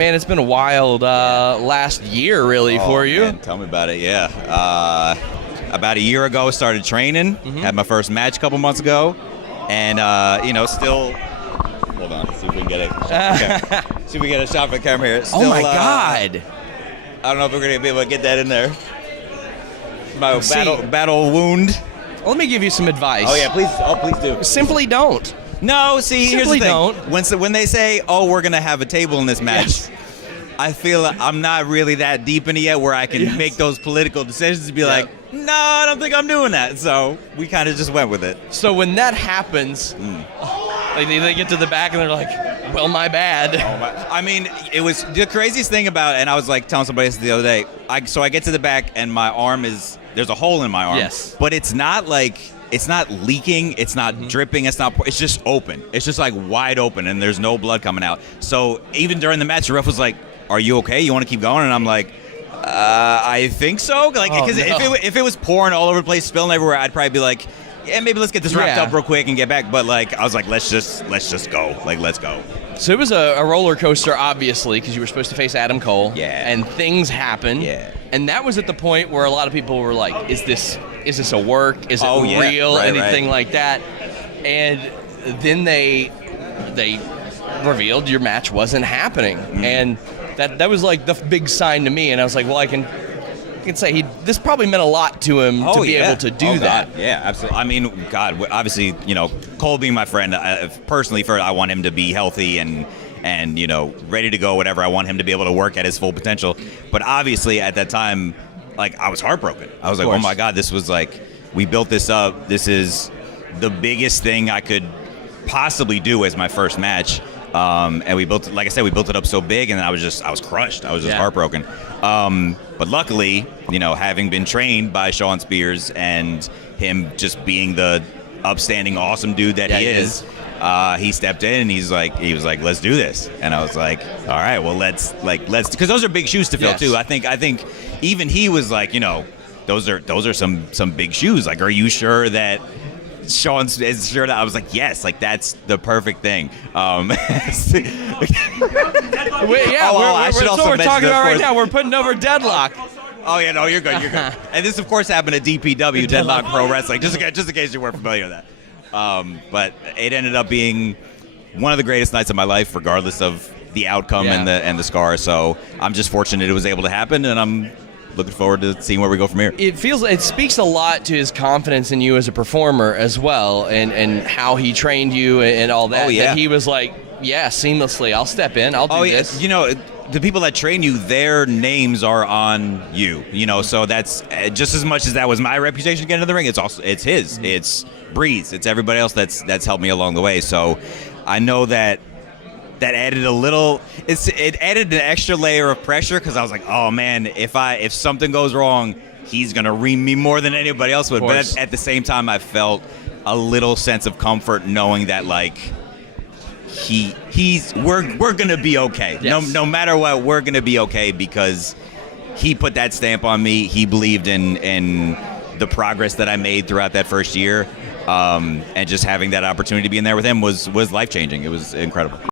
Man, it's been a wild last year, really, for you. Man, tell me about it, yeah. About a year ago, started training. Had my first match a couple months ago. And, still... Hold on, see if we can get see if we get a shot for the camera here. Still, oh, my God. I don't know if we're going to be able to get that in there. My battle wound. Well, let me give you some advice. Oh, yeah, please do. Simply don't. No, see, here's the thing. Don't. When they say, "Oh, we're gonna have a table in this match," Yes. I feel I'm not really that deep in it yet, where I can make those political decisions and be like, "No, I don't think I'm doing that." So we kind of just went with it. So when that happens, they get to the back and they're like, "Well, my bad." I mean, it was the craziest thing about it, and I was like telling somebody this the other day. So I get to the back and my arm there's a hole in my arm. Yes. But it's not like. It's not leaking, it's not dripping, it's just open. It's just like wide open and there's no blood coming out. So even during the match, the ref was like, "Are you okay? You want to keep going?" And I'm like, I think so. Like, because if it was pouring all over the place, spilling everywhere, I'd probably be like, yeah, maybe let's get this wrapped up real quick and get back. But like, I was like, let's just go. Like, let's go. So it was a roller coaster, obviously, because you were supposed to face Adam Cole. Yeah. And things happened. Yeah. And that was at the point where a lot of people were like, is this a work? Is it real? Right, anything like that? And then they revealed your match wasn't happening. And that was like the big sign to me. And I was like, well, I can say this probably meant a lot to him to be able to do that. God. Yeah, absolutely. I mean, God, obviously, Cole being my friend, personally, I want him to be healthy and ready to go, whatever. I want him to be able to work at his full potential. But obviously, at that time, like, I was heartbroken. I was like, oh my God, this was like, we built this up. This is the biggest thing I could possibly do as my first match. And we built it up so big, and I was crushed. I was just heartbroken. But luckily, having been trained by Shawn Spears and him just being the upstanding, awesome dude that he is, he stepped in and he was like, let's do this. And I was like, all right, well, let's, because those are big shoes to fill too. I think even he was like, those are some big shoes. Like, are you sure that Shawn is sure that I was like, yes, like that's the perfect thing. We're talking about right now. We're putting over Deadlock. Oh yeah, no, you're good. And this, of course, happened at DPW, Deadlock Pro Wrestling. Just in case you weren't familiar with that. But it ended up being one of the greatest nights of my life, regardless of the outcome and the scar. So I'm just fortunate it was able to happen, and I'm looking forward to seeing where we go from here. It speaks a lot to his confidence in you as a performer as well, and how he trained you and all that. That he was like, seamlessly, I'll step in, I'll do this. The people that train you, their names are on you. So that's just as much as that was my reputation to get into the ring. It's his. It's Breeze. It's everybody else that's helped me along the way. So I know that added a little. It added an extra layer of pressure, because I was like, oh man, if something goes wrong, he's gonna ream me more than anybody else would. But at the same time, I felt a little sense of comfort knowing that, like, we're gonna be okay. Yes. No matter what, we're gonna be okay, because he put that stamp on me. He believed in the progress that I made throughout that first year, and just having that opportunity to be in there with him was life changing. It was incredible.